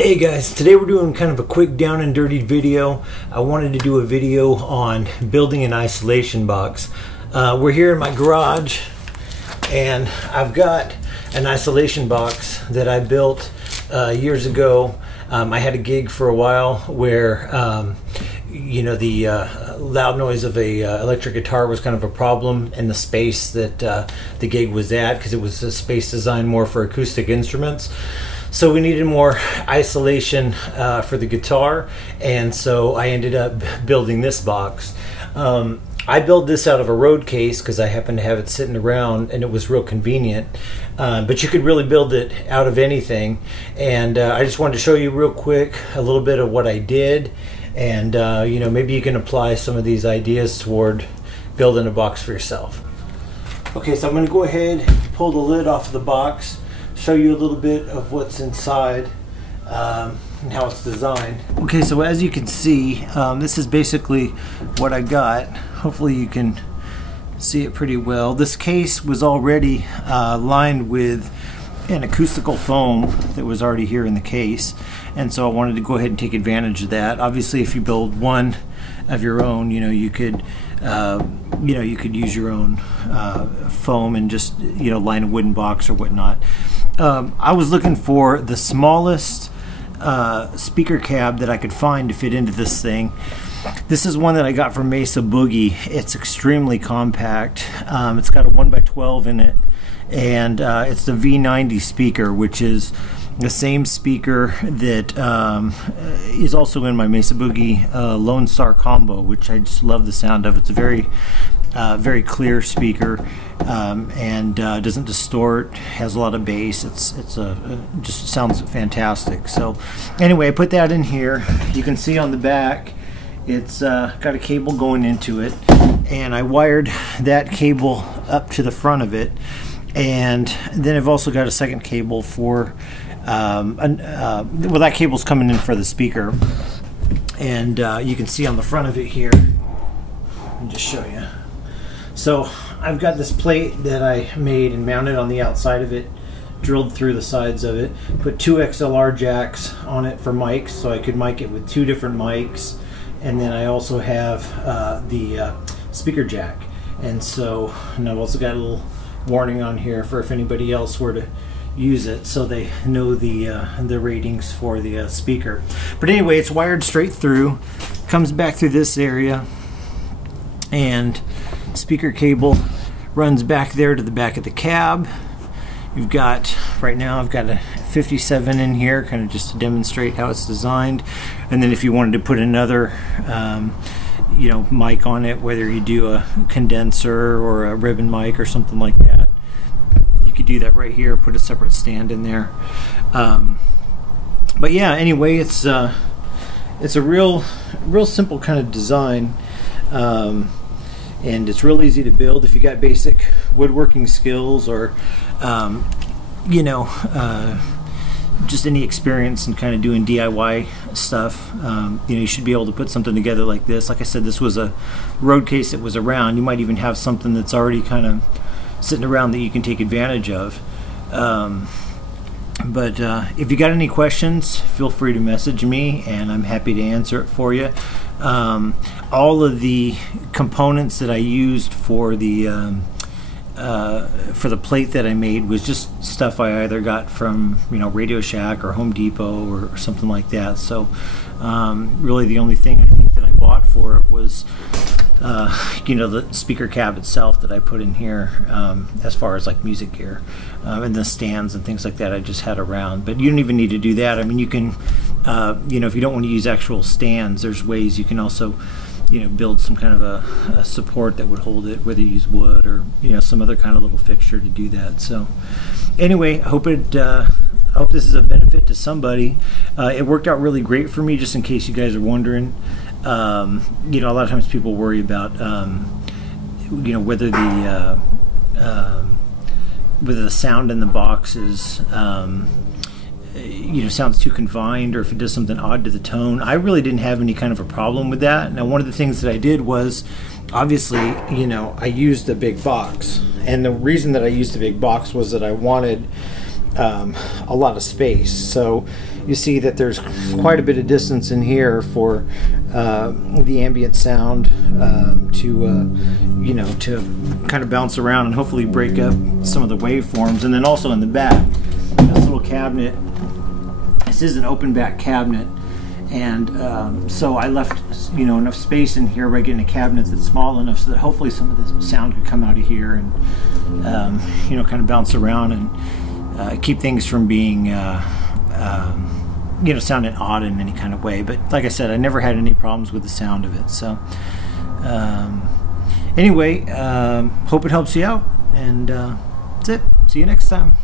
Hey guys, today we're doing kind of a quick down and dirty video. I wanted to do a video on building an isolation box. We're here in my garage and I've got an isolation box that I built years ago. I had a gig for a while where you know, the loud noise of a electric guitar was kind of a problem in the space that the gig was at, because it was a space designed more for acoustic instruments. So we needed more isolation for the guitar, and so I ended up building this box. I built this out of a road case because I happened to have it sitting around and it was real convenient. But you could really build it out of anything. And I just wanted to show you real quick a little bit of what I did. And you know, maybe you can apply some of these ideas toward building a box for yourself. Okay, so I'm going to go ahead, pull the lid off of the box, show you a little bit of what's inside and how it's designed. Okay, so as you can see, this is basically what I got. Hopefully you can see it pretty well. This case was already lined with an acoustical foam that was already here in the case, and so I wanted to go ahead and take advantage of that. Obviously, if you build one of your own, you know, you could use your own foam and just, you know, line a wooden box or whatnot. I was looking for the smallest speaker cab that I could find to fit into this thing. This is one that I got from Mesa Boogie. It's extremely compact. It's got a 1x12 in it, and it's the V90 speaker, which is the same speaker that is also in my Mesa Boogie Lone Star combo, which I just love the sound of. It's a very clear speaker, and doesn't distort, has a lot of bass. It's just sounds fantastic. So anyway, I put that in here. You can see on the back it's got a cable going into it, and I wired that cable up to the front of it, and then I've also got a second cable for well, that cable's coming in for the speaker, and you can see on the front of it here. Let me just show you. So I've got this plate that I made and mounted on the outside of it, drilled through the sides of it, put two XLR jacks on it for mics, so I could mic it with two different mics, and then I also have the speaker jack. And so, and I've also got a little warning on here for if anybody else were to use it, so they know the ratings for the speaker. But anyway, it's wired straight through, comes back through this area, and speaker cable runs back there to the back of the cab. You've got, right now I've got a 57 in here, kind of just to demonstrate how it's designed. And then if you wanted to put another you know, mic on it, whether you do a condenser or a ribbon mic or something like that, you could do that right here, put a separate stand in there. But yeah, anyway, it's a real simple kind of design. And it's real easy to build if you got basic woodworking skills, or you know, just any experience in kind of doing DIY stuff. You know, you should be able to put something together like this. Like I said, this was a road case that was around. You might even have something that's already kind of sitting around that you can take advantage of. But if you got any questions, feel free to message me and I'm happy to answer it for you. All of the components that I used for the plate that I made was just stuff I either got from, you know, Radio Shack or Home Depot or something like that. So really the only thing I think that I bought for it was you know, the speaker cab itself that I put in here, as far as like music gear, and the stands and things like that I just had around. But you don't even need to do that. I mean, you can you know, if you don't want to use actual stands, there's ways you can also, you know, build some kind of a support that would hold it, whether you use wood or, you know, some other kind of little fixture to do that. So anyway, I hope this is a benefit to somebody. It worked out really great for me, just in case you guys are wondering. You know, a lot of times people worry about you know, whether the sound in the box is you know, sounds too confined, or if it does something odd to the tone. I really didn't have any kind of a problem with that. Now, one of the things that I did was, obviously, you know, I used a big box, and the reason that I used a big box was that I wanted a lot of space. So you see that there's quite a bit of distance in here for the ambient sound to you know, to kind of bounce around and hopefully break up some of the waveforms. And then also in the back, this little cabinet, this is an open back cabinet, and so I left, you know, enough space in here by getting a cabinet that's small enough so that hopefully some of the sound could come out of here and you know, kind of bounce around and keep things from being you know, sounding odd in any kind of way. But like I said, I never had any problems with the sound of it. So anyway, hope it helps you out, and that's it. See you next time.